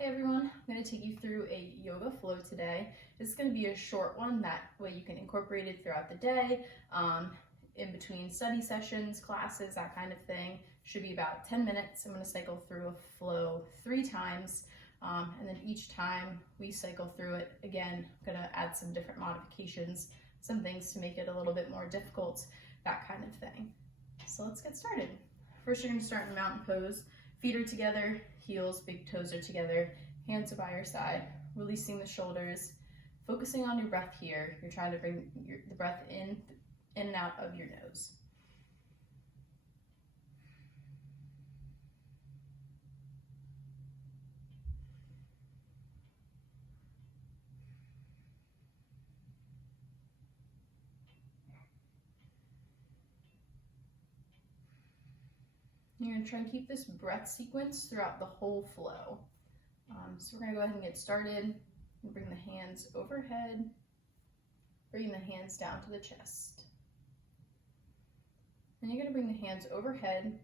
Hey everyone, I'm going to take you through a yoga flow today. This is going to be a short one, that way you can incorporate it throughout the day, in between study sessions, classes, that kind of thing. Should be about 10 minutes. I'm going to cycle through a flow 3 times, and then each time we cycle through it, again, I'm going to add some different modifications, some things to make it a little bit more difficult, that kind of thing. So let's get started. First, you're going to start in mountain pose. Feet are together, heels, big toes are together, hands are by your side, releasing the shoulders, focusing on your breath here. You're trying to bring the breath in and out of your nose. You're going to try and keep this breath sequence throughout the whole flow. So we're going to go ahead and get started. Bring the hands overhead, bringing the hands down to the chest. Then you're going to bring the hands overhead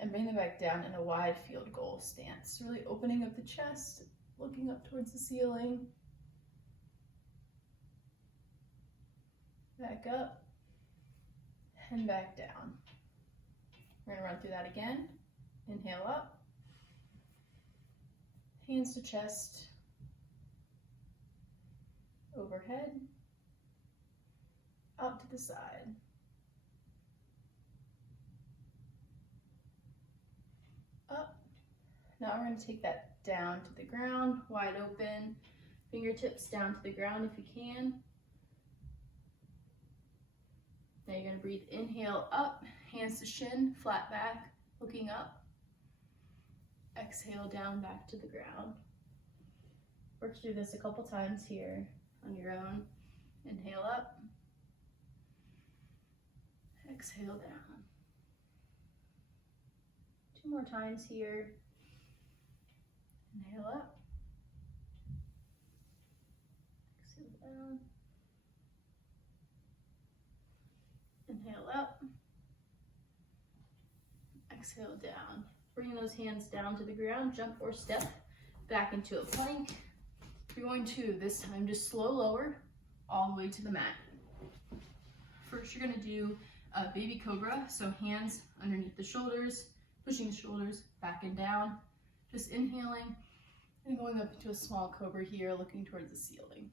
and bring them back down in a wide field goal stance. Really opening up the chest, looking up towards the ceiling. Back up and back down. We're going to run through that again. Inhale up, hands to chest, overhead, out to the side. Up. Now we're going to take that down to the ground, wide open, fingertips down to the ground if you can. Now you're going to breathe, inhale up, hands to shin, flat back, looking up. Exhale down back to the ground. Work through this a couple times here on your own. Inhale up, exhale down. 2 more times here. Inhale up, exhale down. Inhale up, exhale down. Bring those hands down to the ground, jump or step back into a plank. You're going to, this time, just slow lower all the way to the mat. First, you're going to do a baby cobra, so hands underneath the shoulders, pushing the shoulders back and down, just inhaling and going up into a small cobra here, looking towards the ceiling.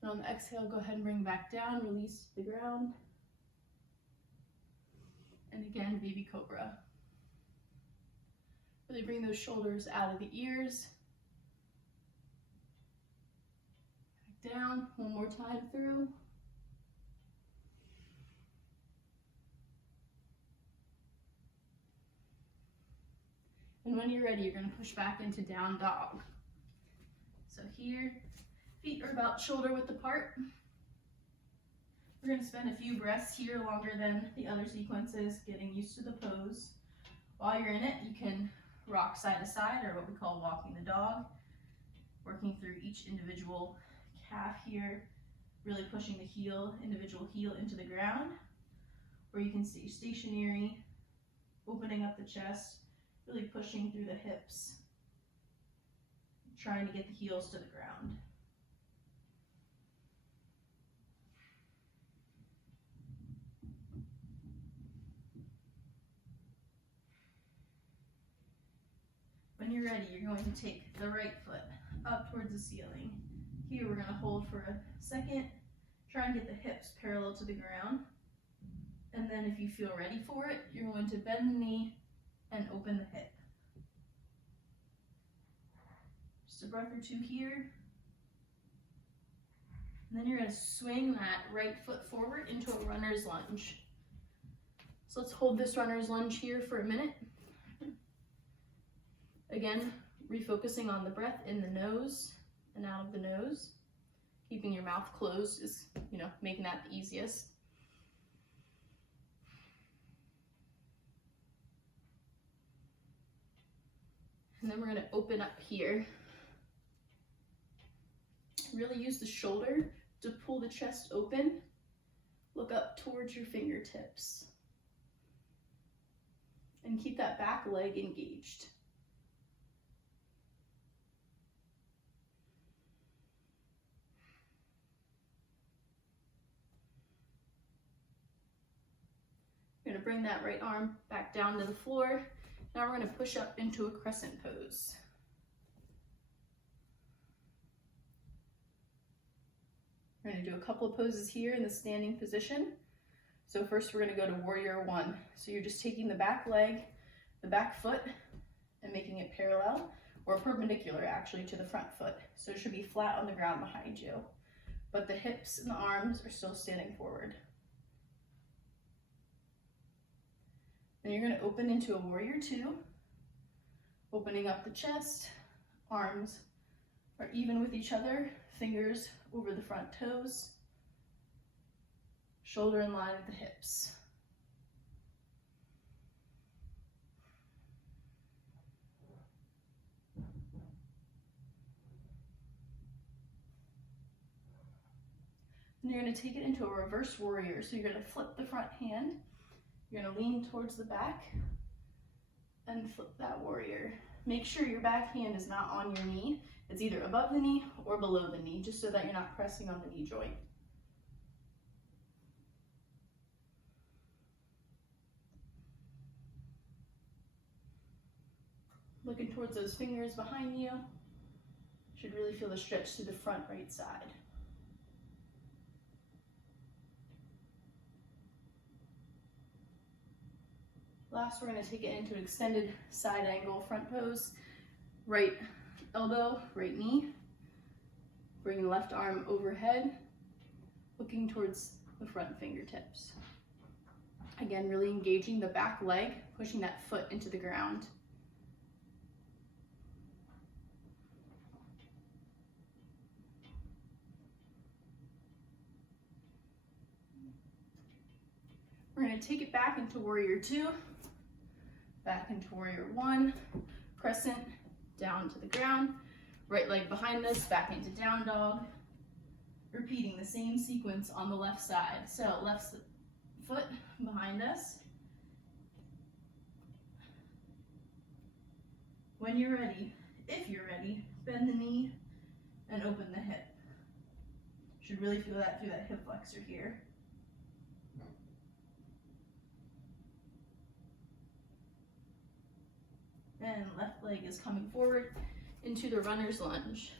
And on the exhale, go ahead and bring back down, release to the ground. And again, baby cobra. Really bring those shoulders out of the ears. Back down, one more time through. And when you're ready, you're going to push back into down dog. So here, feet are about shoulder width apart. We're going to spend a few breaths here, longer than the other sequences, getting used to the pose. While you're in it, you can rock side to side, or what we call walking the dog, working through each individual calf here, really pushing the individual heel into the ground, or you can stay stationary, opening up the chest, really pushing through the hips, trying to get the heels to the ground. When you're ready, you're going to take the right foot up towards the ceiling. Here we're going to hold for a second, try and get the hips parallel to the ground. And then if you feel ready for it, you're going to bend the knee and open the hip. Just a breath or 2 here. And then you're going to swing that right foot forward into a runner's lunge. So let's hold this runner's lunge here for a minute. Again, refocusing on the breath in the nose and out of the nose. Keeping your mouth closed is, making that the easiest. And then we're going to open up here. Really use the shoulder to pull the chest open. Look up towards your fingertips. And keep that back leg engaged. to bring that right arm back down to the floor. Now we're going to push up into a crescent pose. We're going to do a couple of poses here in the standing position. So first we're going to go to warrior one. So you're just taking the back leg, the back foot, and making it parallel or perpendicular actually to the front foot. So it should be flat on the ground behind you, but the hips and the arms are still standing forward. Then you're going to open into a warrior two, opening up the chest, arms are even with each other, fingers over the front toes, shoulder in line with the hips. And you're going to take it into a reverse warrior. So you're going to flip the front hand, you're going to lean towards the back and flip that warrior. Make sure your back hand is not on your knee. It's either above the knee or below the knee, just so that you're not pressing on the knee joint. Looking towards those fingers behind you. Should really feel the stretch to the front right side. Last, we're going to take it into an extended side angle front pose. Right elbow, right knee. Bring the left arm overhead, looking towards the front fingertips. Again, really engaging the back leg, pushing that foot into the ground. We're going to take it back into warrior two, back into warrior one, crescent, down to the ground, right leg behind us, back into down dog, repeating the same sequence on the left side. So left foot behind us. When you're ready, if you're ready, bend the knee and open the hip. Should really feel that through that hip flexor here. And left leg is coming forward into the runner's lunge.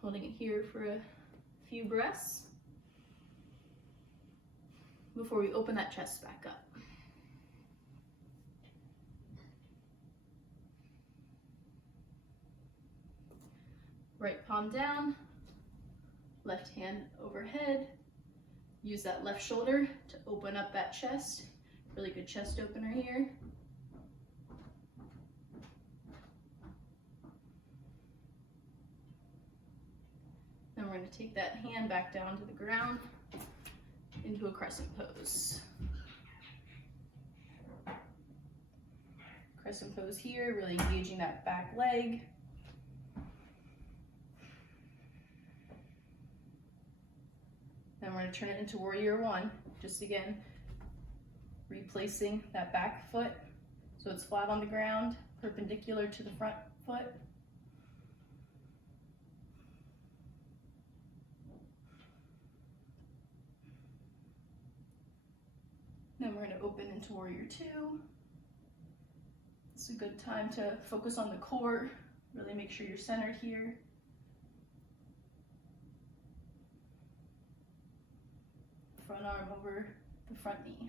Holding it here for a few breaths before we open that chest back up. Right palm down, left hand overhead. Use that left shoulder to open up that chest. Really good chest opener here. Then we're going to take that hand back down to the ground into a crescent pose. Crescent pose here, really engaging that back leg. Then we're going to turn it into warrior one. Just again, replacing that back foot so it's flat on the ground, perpendicular to the front foot. Then we're going to open into warrior two. It's a good time to focus on the core, really make sure you're centered here. Front arm over the front knee.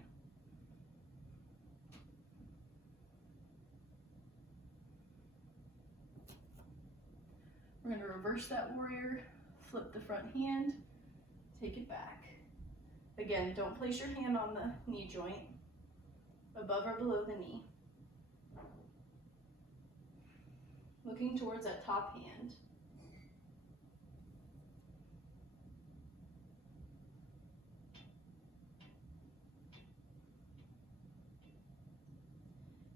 We're going to reverse that warrior, flip the front hand, take it back. Again, don't place your hand on the knee joint, above or below the knee. Looking towards that top hand.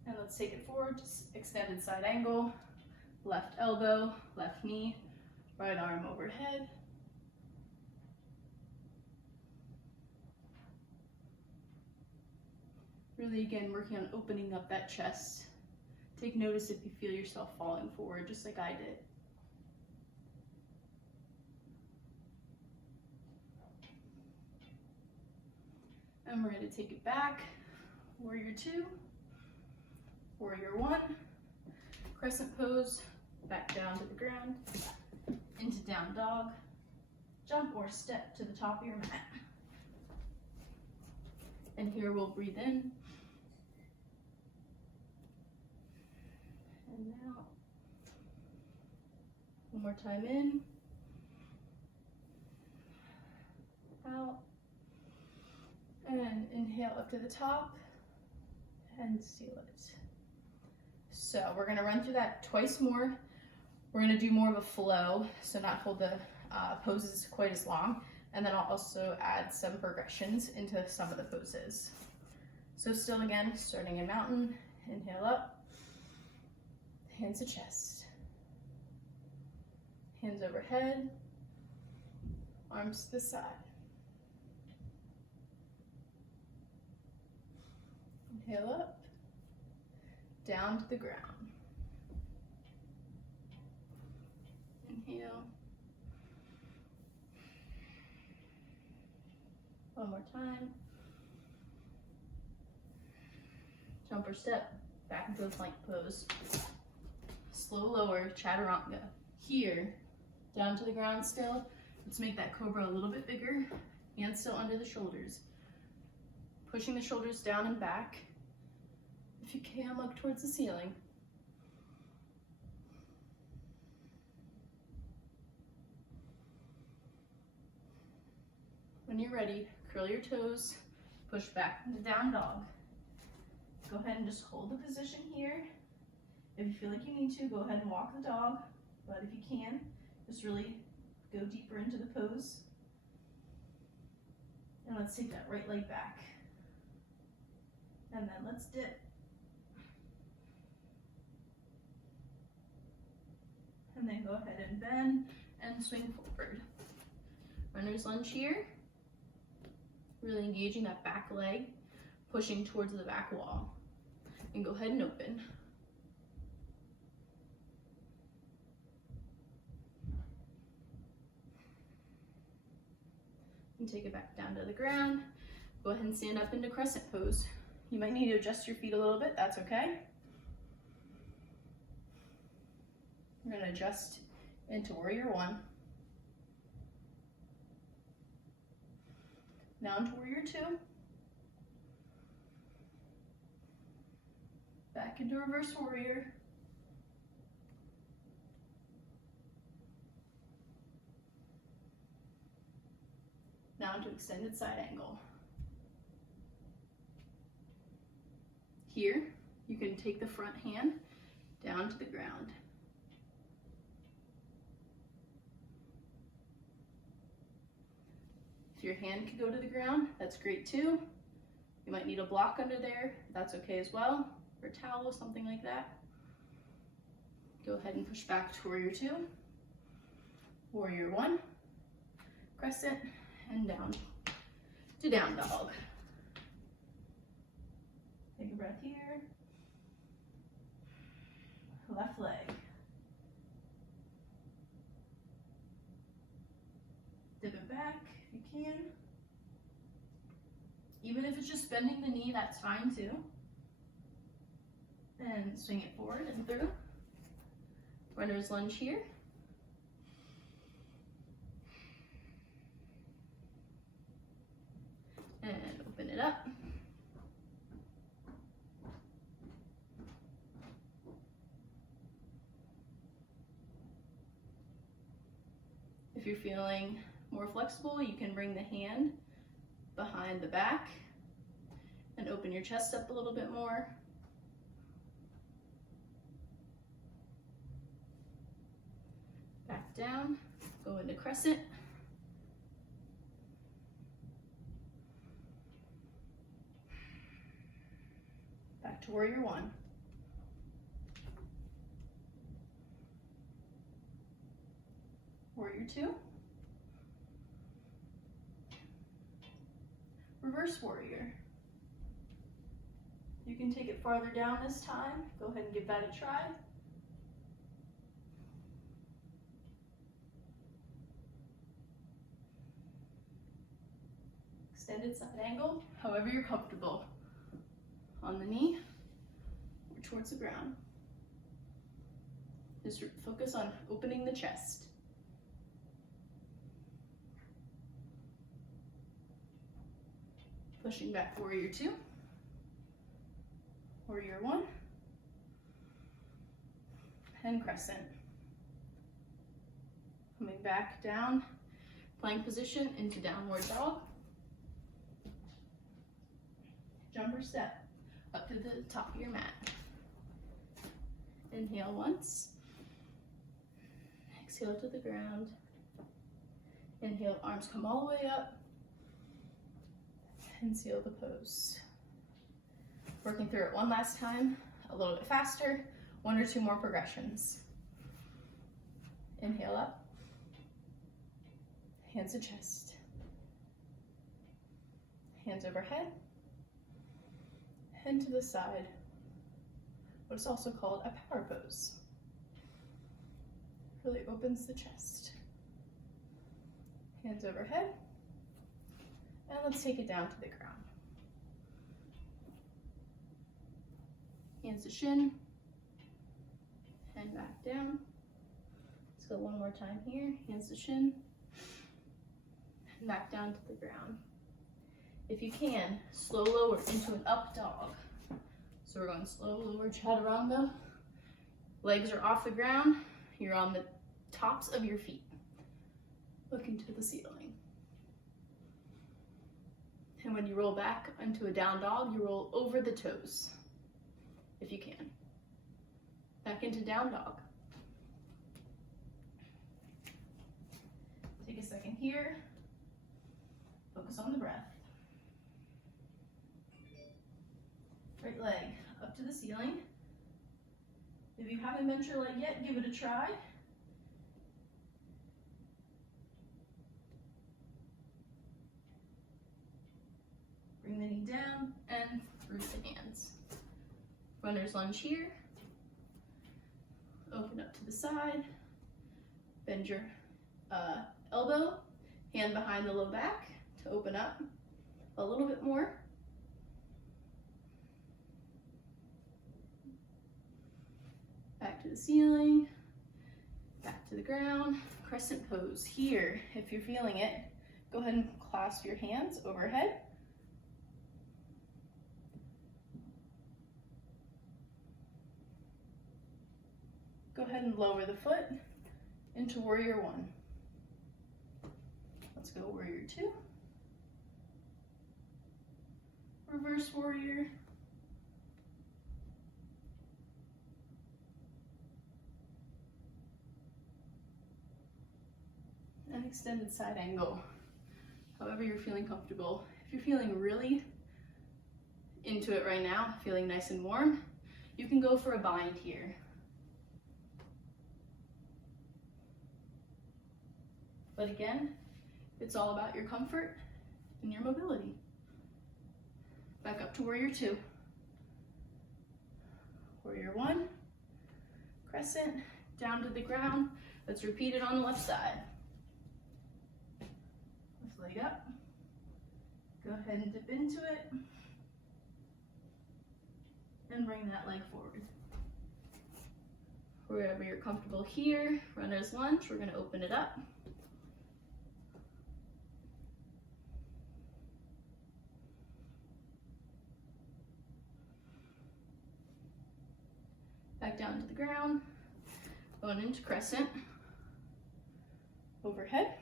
And let's take it forward, just extended side angle, left elbow, left knee, right arm overhead. Really, again, working on opening up that chest. Take notice if you feel yourself falling forward, just like I did. And we're going to take it back. Warrior two, warrior one, crescent pose, back down to the ground, into down dog, jump or step to the top of your mat. And here we'll breathe in, and out. One more time in, out, and inhale up to the top, and seal it. So we're gonna run through that twice more. We're gonna do more of a flow, so not hold the poses quite as long. And then I'll also add some progressions into some of the poses. So still again, starting in mountain, inhale up, hands to chest, hands overhead, arms to the side. Inhale up, down to the ground. Inhale. One more time. Jump or step back into a plank pose. Slow lower, chaturanga. Here, down to the ground still. Let's make that cobra a little bit bigger and still under the shoulders. Pushing the shoulders down and back. If you can, look towards the ceiling. When you're ready, curl your toes, push back into down dog. Go ahead and just hold the position here. If you feel like you need to, go ahead and walk the dog, but if you can, just really go deeper into the pose. And let's take that right leg back. And then let's dip. And then go ahead and bend and swing forward. Runner's lunge here. Really engaging that back leg, pushing towards the back wall. And go ahead and open. And take it back down to the ground. Go ahead and stand up into crescent pose. You might need to adjust your feet a little bit, that's okay. We're gonna adjust into warrior one. Now into warrior two. Back into reverse warrior. Now into extended side angle. Here, you can take the front hand down to the ground. If your hand could go to the ground, that's great too. You might need a block under there, that's okay as well, or a towel or something like that. Go ahead and push back to warrior two, warrior one, crescent, and down to down dog. Take a breath here. Left leg. Dip it back if you can. Even if it's just bending the knee, that's fine too. And swing it forward and through. Runner's lunge here. And open it up. If you're feeling more flexible, you can bring the hand behind the back and open your chest up a little bit more. Back down, go into crescent. Back to warrior one. Warrior two. Reverse warrior. You can take it farther down this time. Go ahead and give that a try. Extended side angle, however you're comfortable. On the knee or towards the ground. Just focus on opening the chest. Pushing back, warrior two, warrior one, and crescent. Coming back down, plank position into downward dog. Jumper step up to the top of your mat. Inhale once. Exhale to the ground. Inhale, arms come all the way up. And seal the pose. Working through it one last time, a little bit faster, 1 or 2 more progressions. Inhale up. Hands to chest. Hands overhead. Head to the side. What is also called a power pose. Really opens the chest. Hands overhead. And let's take it down to the ground. Hands to shin. And back down. Let's go one more time here. Hands to shin. And back down to the ground. If you can, slow lower into an up dog. So we're going slow lower chaturanga. Legs are off the ground. You're on the tops of your feet. Looking to the ceiling. And when you roll back into a down dog, you roll over the toes, if you can. Back into down dog. Take a second here. Focus on the breath. Right leg up to the ceiling. If you haven't bent your leg yet, give it a try. Bring the knee down and through the hands. Runner's lunge here. Open up to the side. Bend your elbow, hand behind the low back to open up a little bit more. Back to the ceiling, back to the ground. Crescent pose here. If you're feeling it, go ahead and clasp your hands overhead. Go ahead and lower the foot into warrior one. Let's go warrior two. Reverse warrior. And extended side angle. However you're feeling comfortable. If you're feeling really into it right now, feeling nice and warm, you can go for a bind here. But again, it's all about your comfort and your mobility. Back up to warrior two. Warrior one, crescent, down to the ground. Let's repeat it on the left side. Lift leg up. Go ahead and dip into it. And bring that leg forward. Wherever you're comfortable here, runner's lunge, we're gonna open it up. Back down to the ground, going into crescent, overhead.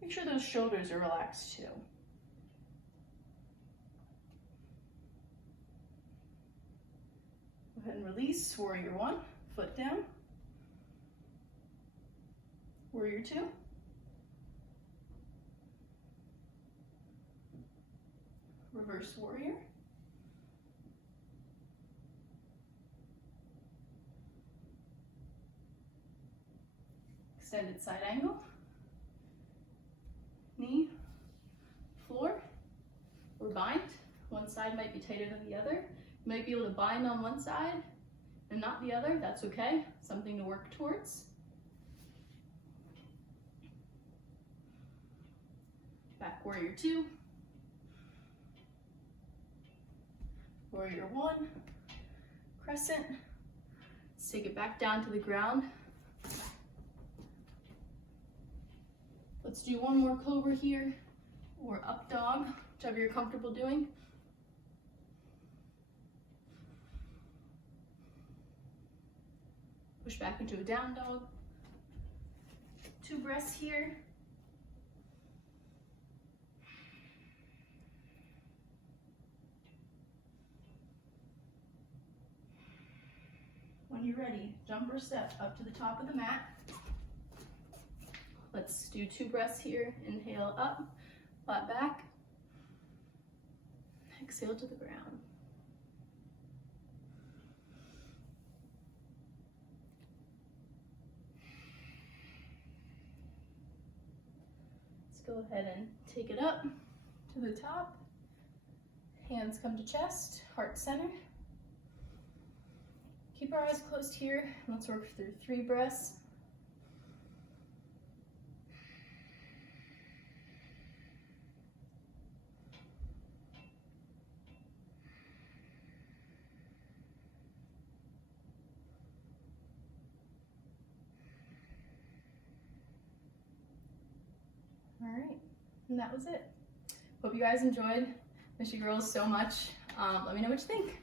Make sure those shoulders are relaxed too. Go ahead and release, warrior one, foot down. Warrior two. Reverse warrior. Extended side angle, knee, floor, or bind. One side might be tighter than the other. You might be able to bind on one side and not the other. That's okay, something to work towards. Back warrior two, Warrior one, crescent. Let's take it back down to the ground. Let's do one more cobra here, or up dog, whichever you're comfortable doing. Push back into a down dog. 2 breaths here. When you're ready, jump or step up to the top of the mat. Let's do 2 breaths here. Inhale up, flat back. Exhale to the ground. Let's go ahead and take it up to the top. Hands come to chest, heart center. Keep our eyes closed here. Let's work through 3 breaths. All right, and that was it. Hope you guys enjoyed. Miss you girls so much. Let me know what you think.